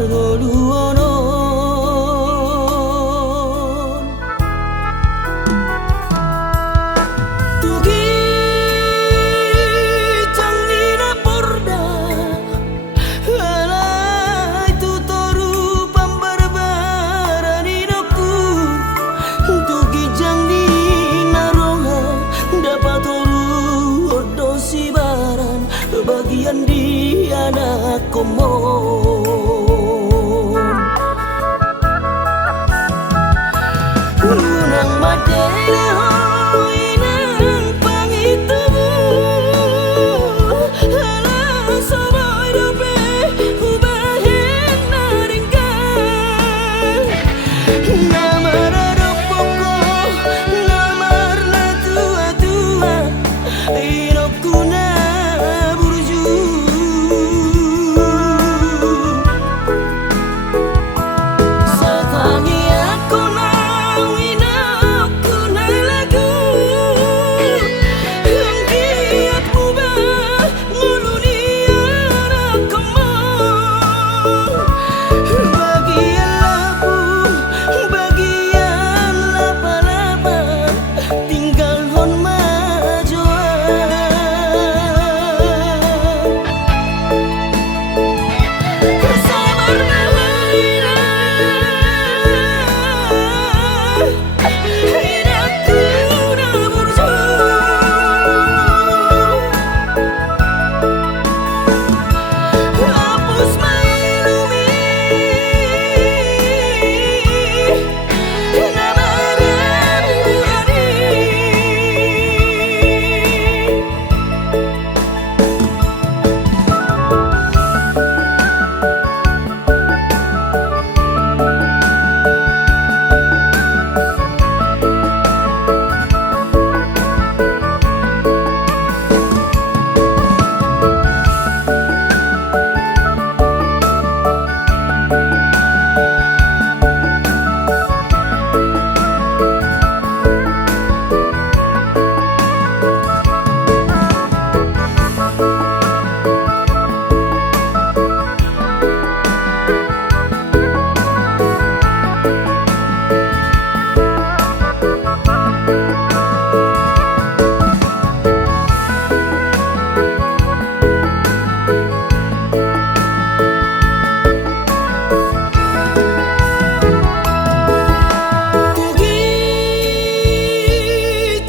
margoluonon tugi canglina porda alai tutoru pambarbaraninoku tugi canglina roha dapat toru odosi baran bagian di anak komon unang madena hoinang pangitumu ala soboy dope ubahin naringkan namar adopoko namar na tua-tua inokku na burju satangi aku na inokku na lagu yang giat ubah nguluni anak kemon bagian labu bagian lapa-lapa tinggal hon majoan sabar nawaira hidapku na burju hapus mailumi namaran urani tugi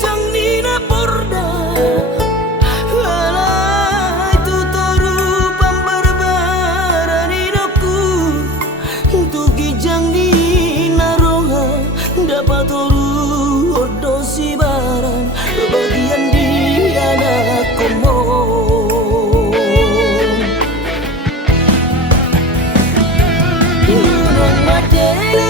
canglina porda alai tutoru pambarbaraninoku tugi canglina roha dapat toru odosi baran bagian di anak komon unang madena